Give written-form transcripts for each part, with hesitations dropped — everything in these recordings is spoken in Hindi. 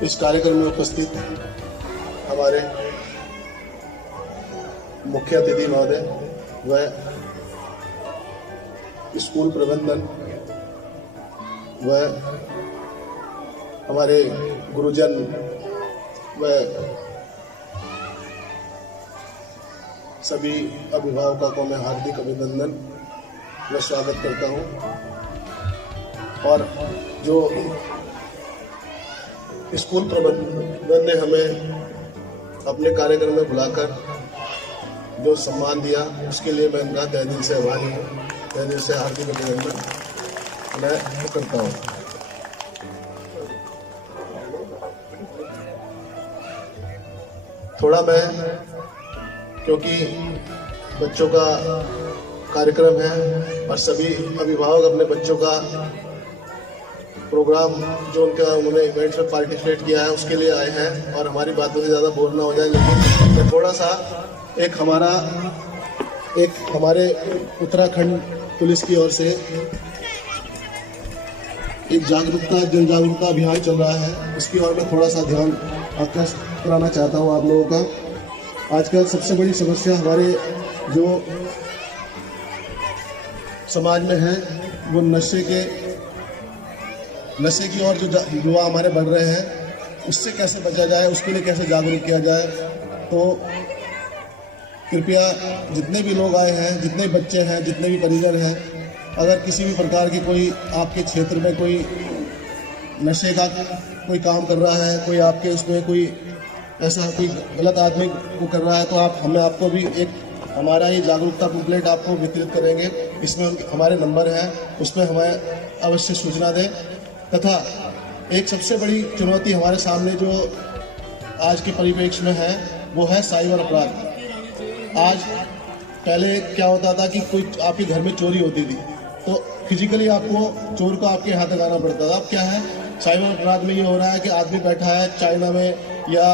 इस कार्यक्रम में उपस्थित हमारे मुख्य अतिथि महोदय व स्कूल प्रबंधन व हमारे गुरुजन व सभी अभिभावकों को मैं हार्दिक अभिनंदन व स्वागत करता हूं। और जो स्कूल प्रबंधन ने हमें अपने कार्यक्रम में बुलाकर जो सम्मान दिया उसके लिए मैं इनका तहे दिल से आभारी हूँ, तहे दिल से हार्दिक अभिनंदन मैं करता हूँ। थोड़ा मैं, क्योंकि बच्चों का कार्यक्रम है और सभी अभिभावक अपने बच्चों का प्रोग्राम जो उन्होंने इवेंट्स में पार्टिसिपेट किया है उसके लिए आए हैं और हमारी बातों से ज़्यादा बोर ना हो जाए, लेकिन मैं थोड़ा सा एक हमारे उत्तराखंड पुलिस की ओर से एक जन जागरूकता अभियान चल रहा है, उसकी ओर मैं थोड़ा सा ध्यान आकर्षित कराना चाहता हूँ आप लोगों का। आजकल सबसे बड़ी समस्या हमारे जो समाज में है वो नशे की ओर जो युवा हमारे बढ़ रहे हैं, उससे कैसे बचा जाए, उसके लिए कैसे जागरूक किया जाए। तो कृपया जितने भी लोग आए हैं, जितने बच्चे हैं, जितने भी परिजन हैं, अगर किसी भी प्रकार की कोई आपके क्षेत्र में कोई नशे का कोई काम कर रहा है, कोई आपके उसमें कोई ऐसा कोई गलत आदमी को कर रहा है, तो आपको भी एक हमारा ये जागरूकता बुकलेट आपको वितरित करेंगे। इसमें हमारे नंबर हैं, उस पर हमें अवश्य सूचना दें। तथा एक सबसे बड़ी चुनौती हमारे सामने जो आज के परिप्रेक्ष्य में है वो है साइबर अपराध। आज पहले क्या होता था कि कोई आपके घर में चोरी होती थी तो फिजिकली आपको चोर को आपके हाथ लगाना पड़ता था। अब क्या है, साइबर अपराध में ये हो रहा है कि आदमी बैठा है चाइना में या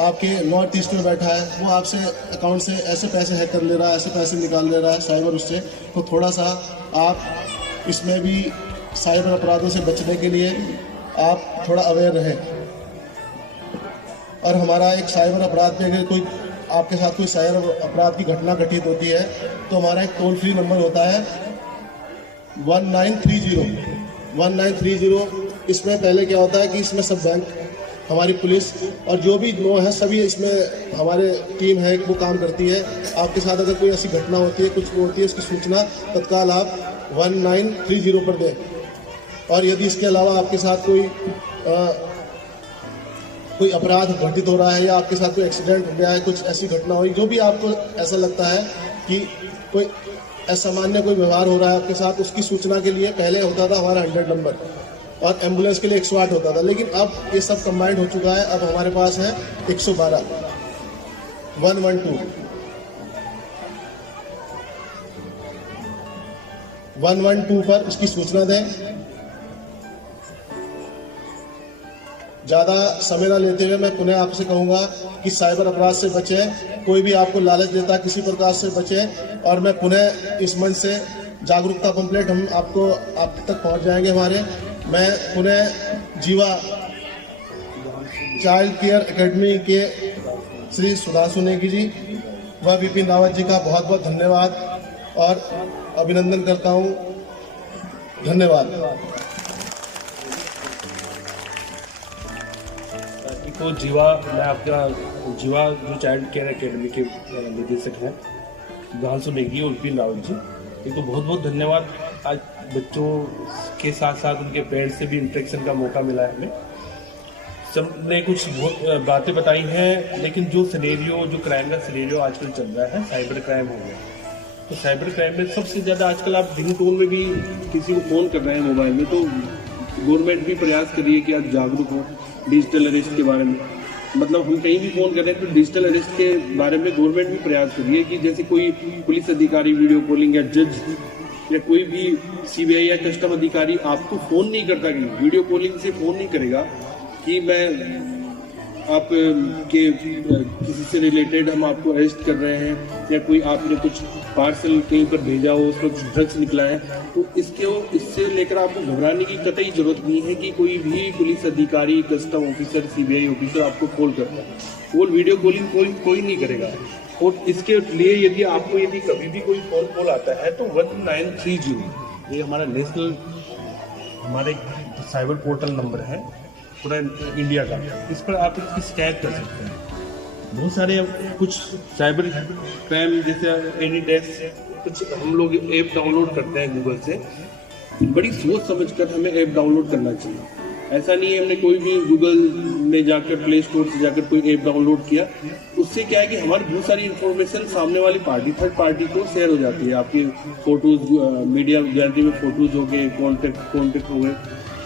आपके नॉर्थ ईस्ट में बैठा है, वो आपसे अकाउंट से ऐसे पैसे हैक कर ले रहा है, ऐसे पैसे निकाल ले रहा है साइबर उससे। तो थोड़ा सा आप इसमें भी साइबर अपराधों से बचने के लिए आप थोड़ा अवेयर रहें। और हमारा एक साइबर अपराध में अगर कोई आपके साथ कोई साइबर अपराध की घटना घटित होती है तो हमारा एक टोल फ्री नंबर होता है 1930। इसमें पहले क्या होता है कि इसमें सब बैंक, हमारी पुलिस और जो भी लोग हैं सभी इसमें हमारे टीम है वो काम करती है। आपके साथ अगर कोई ऐसी घटना होती है, कुछ होती है, उसकी सूचना तत्काल आप 1930 पर दें। और यदि इसके अलावा आपके साथ कोई अपराध घटित हो रहा है या आपके साथ कोई एक्सीडेंट हो गया है, कुछ ऐसी घटना हुई, जो भी आपको ऐसा लगता है कि कोई असामान्य कोई व्यवहार हो रहा है आपके साथ, उसकी सूचना के लिए पहले होता था हमारा 100 नंबर और एम्बुलेंस के लिए 108 होता था, लेकिन अब ये सब कंबाइंड हो चुका है। अब हमारे पास है 112 112 पर उसकी सूचना दें। ज़्यादा समय न लेते हुए मैं पुनः आपसे कहूँगा कि साइबर अपराध से बचें, कोई भी आपको लालच देता किसी प्रकार से बचें। और मैं पुनः इस मंच से जागरूकता पंपलेट हम आप तक पहुँच जाएंगे हमारे। मैं पुनः जीवा चाइल्ड केयर एकेडमी के श्री सुधांशु नेगी जी व विपिन रावत जी का बहुत बहुत धन्यवाद और अभिनंदन करता हूँ। धन्यवाद। तो मैं आपका जीवा जो चाइल्ड केयर एकेडमी के निदेशक हैं सुधांशु नेगी और विपिन रावत जी, एक तो बहुत बहुत धन्यवाद। आज बच्चों के साथ साथ उनके पेरेंट्स से भी इंटरेक्शन का मौका मिला है हमें। सबने कुछ बहुत बातें बताई हैं, लेकिन जो क्राइम का सिनेरियो आजकल चल रहा है, साइबर क्राइम हो गया। तो साइबर क्राइम में सबसे ज़्यादा आजकल आप रिंगटोन में भी किसी को फ़ोन कर रहे हैं मोबाइल में, तो गवर्नमेंट भी प्रयास कर रही है कि आप जागरूक हो डिजिटल अरेस्ट के बारे में। मतलब हम कहीं भी फ़ोन कर रहे हैं तो डिजिटल अरेस्ट के बारे में गवर्नमेंट भी प्रयास कर रही है कि जैसे कोई पुलिस अधिकारी वीडियो कॉलिंग या जज या कोई भी CBI या कस्टम अधिकारी आपको फ़ोन नहीं करता, कि वीडियो कॉलिंग से फ़ोन नहीं करेगा कि मैं आप के किसी से रिलेटेड हम आपको अरेस्ट कर रहे हैं या कोई आपने कुछ पार्सल कहीं पर भेजा हो, उसमें कुछ ड्रग्स निकला है, तो इससे लेकर आपको घबराने की कतई जरूरत नहीं है कि कोई भी पुलिस अधिकारी, कस्टम ऑफिसर, सीबीआई ऑफिसर आपको कॉल करता है, वो वीडियो कॉलिंग कोई नहीं करेगा। और इसके लिए यदि कभी भी कोई फोन कॉल आता है तो 1930, ये हमारा नेशनल हमारे साइबर पोर्टल नंबर है पूरा इंडिया का, इस पर आप इसकी शिकायत कर सकते हैं। बहुत सारे कुछ साइबर क्राइम जैसे एनी डेस्क, कुछ हम लोग ऐप डाउनलोड करते हैं गूगल से, बड़ी सोच समझ कर हमें ऐप डाउनलोड करना चाहिए। ऐसा नहीं है हमने कोई भी गूगल में जाकर, प्ले स्टोर से जाकर कोई ऐप डाउनलोड किया, उससे क्या है कि हमारी बहुत सारी इन्फॉर्मेशन सामने वाली पार्टी, थर्ड पार्टी को शेयर हो जाती है। आपकी फोटोज, मीडिया गैलरी में फोटोज हो गए, कॉन्टेक्ट हो गए,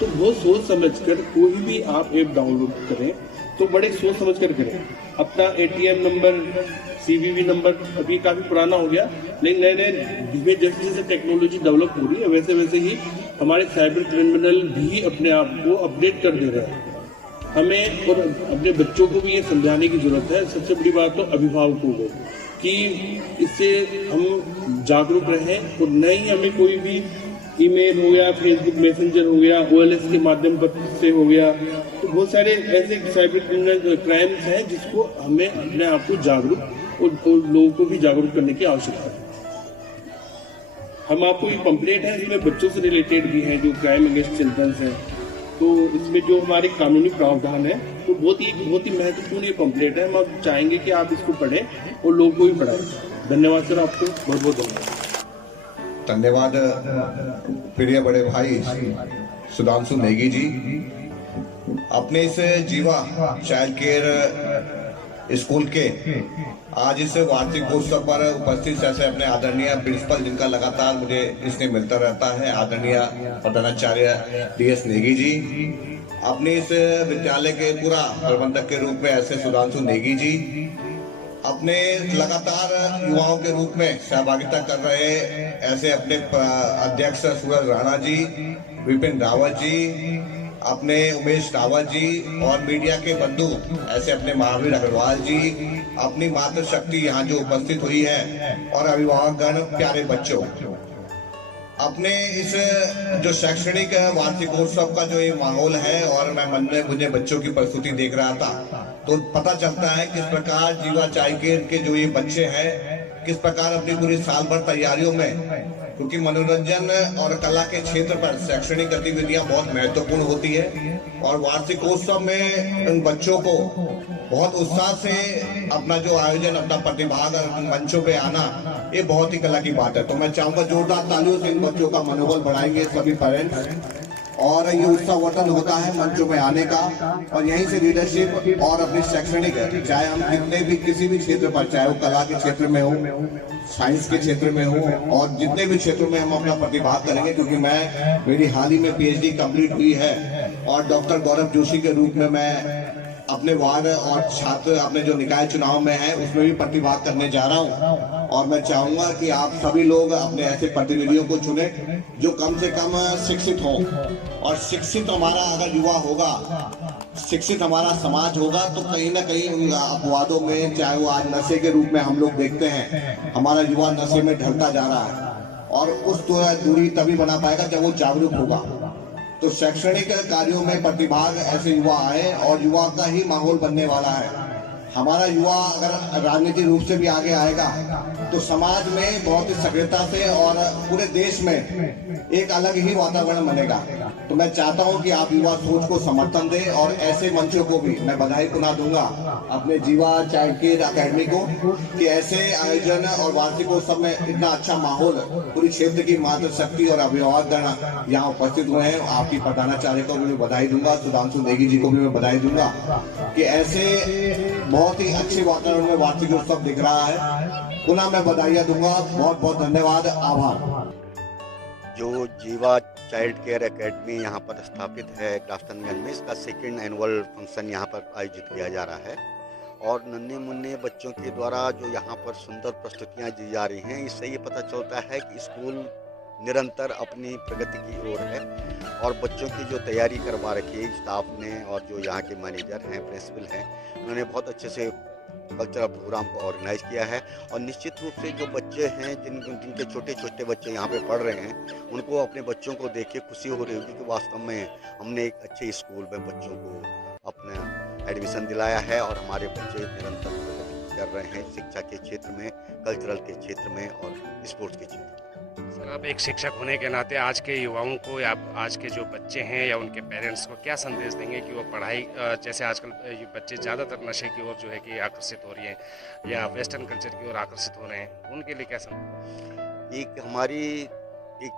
तो बहुत सोच समझ कर कोई भी आप ऐप डाउनलोड करें तो बड़े सोच समझ कर करें। अपना ATM नंबर, CVV नंबर अभी काफ़ी पुराना हो गया, लेकिन नए जैसे जैसे टेक्नोलॉजी डेवलप हो रही है वैसे वैसे ही हमारे साइबर क्रिमिनल भी अपने आप को अपडेट कर दे रहे हैं। हमें और अपने बच्चों को भी ये समझाने की जरूरत है। सबसे बड़ी बात तो अभिभावकों को कि इससे हम जागरूक रहें, और न ही हमें कोई भी ईमेल हो गया, फेसबुक मैसेंजर हो गया, OLS के माध्यम से हो गया, तो बहुत सारे ऐसे साइबर क्रिमिनल क्राइम्स हैं जिसको हमें अपने आप को जागरूक और लोगों को भी जागरूक करने की आवश्यकता है। हम आपको ये पंपलेट है, इसमें बच्चों से रिलेटेड भी है जो क्राइम अगेंस्ट चिल्ड्रंस हैं, तो इसमें जो हमारे कानूनी प्रावधान है तो बहुत ही महत्वपूर्ण ये पंपलेट है। हम आप चाहेंगे कि आप इसको पढ़ें और लोगों को भी पढ़ाएं। धन्यवाद सर, आपको बहुत बहुत धन्यवाद। धन्यवाद प्रिय बड़े भाई सुधांशु नेगी जी। अपने इस जीवा चाइल्ड केयर स्कूल के आज इस वार्षिक उत्सव पर उपस्थित जैसे अपने आदरणीय प्रिंसिपल, जिनका लगातार मुझे इसमें मिलता रहता है, आदरणीय प्रधानाचार्य DS नेगी जी, अपने इस विद्यालय के पूरा प्रबंधक के रूप में ऐसे सुधांशु नेगी जी, अपने लगातार युवाओं के रूप में सहभागिता कर रहे ऐसे अपने अध्यक्ष सूरज राणा जी, विपिन रावत जी, अपने उमेश रावत जी, और मीडिया के बंधु ऐसे अपने महावीर अग्रवाल जी, अपनी मातृशक्ति यहाँ जो उपस्थित हुई है, और अभिभावकगण, प्यारे बच्चों, अपने इस जो शैक्षणिक वार्षिकोत्सव का जो ये माहौल है, और मैं मन में मुझे बच्चों की प्रस्तुति देख रहा था तो पता चलता है किस प्रकार जीवा चाइल्ड केयर के जो ये बच्चे हैं किस प्रकार अपनी पूरी साल भर तैयारियों में, क्योंकि मनोरंजन और कला के क्षेत्र पर शैक्षणिक गतिविधियां बहुत महत्वपूर्ण होती है, और वार्षिकोत्सव में उन बच्चों को बहुत उत्साह से अपना जो आयोजन, अपना प्रतिभाग मंचों पे आना, ये बहुत ही कला की बात है। तो मैं चाहूंगा जोरदार तालियों से इन बच्चों का मनोबल बढ़ाएंगे सभी पेरेंट्स। और ये उत्सवर्धन होता है मंचों में आने का, और यहीं से लीडरशिप और अपनी शैक्षणिक, चाहे हम कितने भी किसी भी क्षेत्र पर, चाहे वो कला के क्षेत्र में हो, साइंस के क्षेत्र में हो, और जितने भी क्षेत्रों में हम अपना प्रतिभाग करेंगे, क्योंकि मेरी हाल ही में PhD कंप्लीट हुई है, और डॉक्टर गौरव जोशी के रूप में मैं अपने वार्ड और छात्र अपने जो निकाय चुनाव में है उसमें भी प्रतिभाग करने जा रहा हूं, और मैं चाहूंगा कि आप सभी लोग अपने ऐसे प्रतिनिधियों को चुने जो कम से कम शिक्षित हों, और शिक्षित हमारा अगर युवा होगा, शिक्षित हमारा समाज होगा, तो कहीं ना कहीं उन अपवादों में, चाहे वो आज नशे के रूप में हम लोग देखते हैं, हमारा युवा नशे में ढलता जा रहा है, और उस दूरी तभी बना पाएगा जब वो जागरूक होगा। तो शैक्षणिक कार्यों में प्रतिभाग ऐसे युवा आए, और युवा का ही माहौल बनने वाला है। हमारा युवा अगर राजनीतिक रूप से भी आगे आएगा तो समाज में बहुत ही सक्रियता से और पूरे देश में एक अलग ही वातावरण बनेगा। तो मैं चाहता हूं कि आप युवा सोच को समर्थन दें, और ऐसे मंचों को भी मैं बधाई पुनः दूंगा अपने जीवा चाइल्ड केयर अकेडमी को कि ऐसे आयोजन और वार्षिकोत्सव में इतना अच्छा माहौल, पूरी क्षेत्र की मातृशक्ति और अभिभावकगण यहाँ उपस्थित हुए हैं। आपकी प्रधानाचार्य को भी मैं बधाई दूंगा, सुधांशु नेगी जी को भी मैं बधाई दूंगा कि ऐसे बहुत ही अच्छे वातावरण में वार्षिक उत्सव दिख रहा है। पुनः मैं बधाइयाँ दूंगा। बहुत बहुत धन्यवाद, आभार। जो जीवा चाइल्ड केयर एकेडमी यहाँ पर स्थापित है ग्राफ्टनगंज में, इसका 2nd एनुअल फंक्शन यहाँ पर आयोजित किया जा रहा है, और नन्हे मुन्ने बच्चों के द्वारा जो यहाँ पर सुंदर प्रस्तुतियाँ दी जा रही हैं, इससे ये पता चलता है कि स्कूल निरंतर अपनी प्रगति की ओर है, और बच्चों की जो तैयारी करवा रखी है स्टाफ ने, और जो यहाँ के मैनेजर हैं, प्रिंसिपल हैं, उन्होंने बहुत अच्छे से कल्चरल प्रोग्राम को ऑर्गेनाइज किया है। और निश्चित रूप से जो बच्चे हैं जिनके छोटे छोटे बच्चे यहाँ पे पढ़ रहे हैं, उनको अपने बच्चों को देख के खुशी हो रही होगी कि वास्तव में हमने एक अच्छे स्कूल में बच्चों को अपना एडमिशन दिलाया है और हमारे बच्चे निरंतर प्रगति कर रहे हैं शिक्षा के क्षेत्र में, कल्चरल के क्षेत्र में और स्पोर्ट्स के क्षेत्र में। सर, आप एक शिक्षक होने के नाते आज के युवाओं को या आज के जो बच्चे हैं या उनके पेरेंट्स को क्या संदेश देंगे कि वो पढ़ाई, जैसे आजकल ये बच्चे ज़्यादातर नशे की ओर जो है कि आकर्षित हो रही हैं या वेस्टर्न कल्चर की ओर आकर्षित हो रहे हैं, उनके लिए क्या संदेश? एक हमारी एक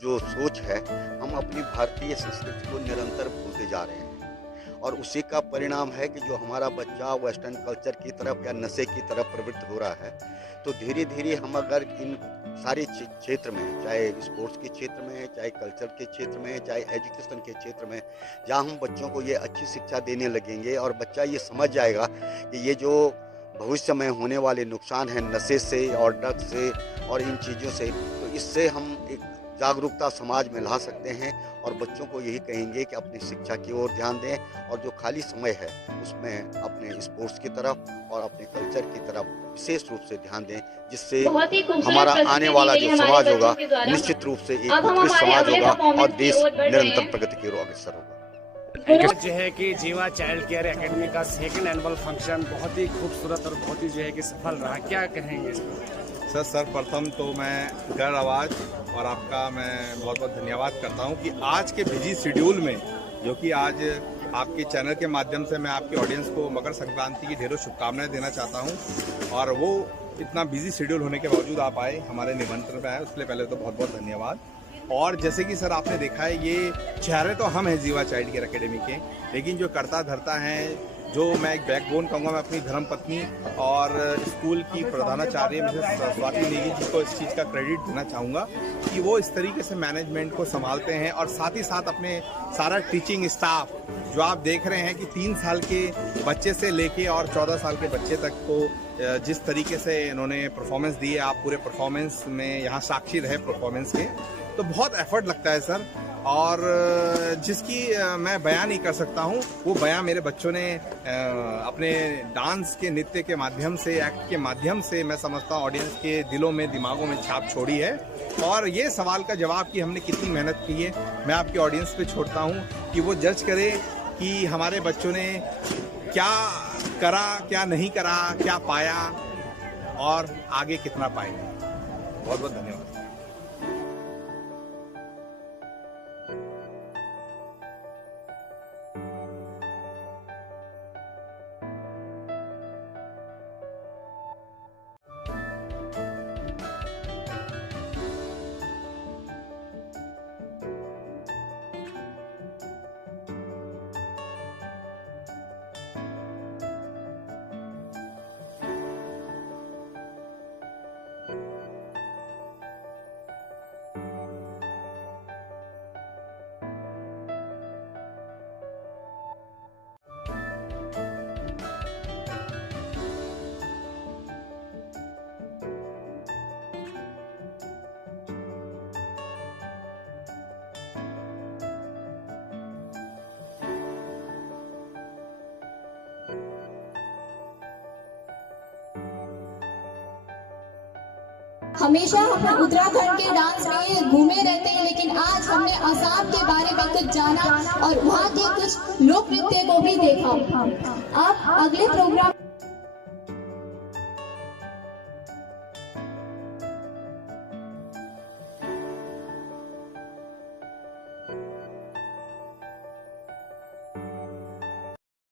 जो सोच है, हम अपनी भारतीय संस्कृति को निरंतर भूलते जा रहे हैं और उसी का परिणाम है कि जो हमारा बच्चा वेस्टर्न कल्चर की तरफ या नशे की तरफ प्रवृत्त हो रहा है। तो धीरे धीरे हम अगर इन सारे क्षेत्र में, चाहे स्पोर्ट्स के क्षेत्र में, चाहे कल्चर के क्षेत्र में, चाहे एजुकेशन के क्षेत्र में, जहाँ हम बच्चों को ये अच्छी शिक्षा देने लगेंगे और बच्चा ये समझ जाएगा कि ये जो भविष्य में होने वाले नुकसान हैं नशे से और ड्रग्स से और इन चीज़ों से, तो इससे हम एक जागरूकता समाज में ला सकते हैं और बच्चों को यही कहेंगे कि अपनी शिक्षा की ओर ध्यान दें और जो खाली समय है उसमें अपने स्पोर्ट्स की तरफ और अपने कल्चर की तरफ विशेष रूप से ध्यान दें, जिससे हमारा आने वाला जो समाज होगा निश्चित रूप से एक उत्कृष्ट समाज होगा और देश निरंतर प्रगति की ओर अग्रसर होगा। जो है कि जीवा चाइल्ड केयर एकेडमी का सेकंड एनुअल फंक्शन बहुत ही खूबसूरत और बहुत ही जो है कि सफल रहा, क्या कहेंगे इस पर? सर्वप्रथम तो मैं गर्व आवाज़ और आपका मैं बहुत बहुत धन्यवाद करता हूं कि आज के बिजी शेड्यूल में, जो कि आज आपके चैनल के माध्यम से मैं आपकी ऑडियंस को मकर संक्रांति की ढेरों शुभकामनाएं देना चाहता हूं और वो इतना बिजी शेड्यूल होने के बावजूद आप आए, हमारे निमंत्रण पे आए, उसके लिए पहले तो बहुत बहुत धन्यवाद। और जैसे कि सर आपने देखा है, ये चेहरे तो हम हैं जीवा चाइल्ड केयर एकेडमी के, लेकिन जो करता धरता है, जो मैं एक बैकबोन कहूँगा, मैं अपनी धर्मपत्नी और स्कूल की प्रधानाचार्य मिसेस स्वाति नेगी जी को इस चीज़ का क्रेडिट देना चाहूँगा कि वो इस तरीके से मैनेजमेंट को संभालते हैं और साथ ही साथ अपने सारा टीचिंग स्टाफ, जो आप देख रहे हैं कि 3 साल के बच्चे से लेके और 14 साल के बच्चे तक को जिस तरीके से इन्होंने परफॉर्मेंस दी है, आप पूरे परफॉर्मेंस में यहाँ साक्षी रहे परफॉर्मेंस के, तो बहुत एफर्ट लगता है सर। और जिसकी मैं बयान नहीं कर सकता हूँ, वो बयान मेरे बच्चों ने अपने डांस के, नृत्य के माध्यम से, एक्ट के माध्यम से, मैं समझता हूँ ऑडियंस के दिलों में, दिमागों में छाप छोड़ी है। और ये सवाल का जवाब कि हमने कितनी मेहनत की है, मैं आपकी ऑडियंस पे छोड़ता हूँ कि वो जज करे कि हमारे बच्चों ने क्या करा, क्या नहीं करा, क्या पाया और आगे कितना पाएंगे। बहुत बहुत धन्यवाद। हमेशा हम उत्तराखंड के डांस में घूमे रहते हैं, लेकिन आज हमने असम के बारे में कुछ जाना और वहाँ के कुछ लोक नृत्य को भी देखा। आप अगले प्रोग्राम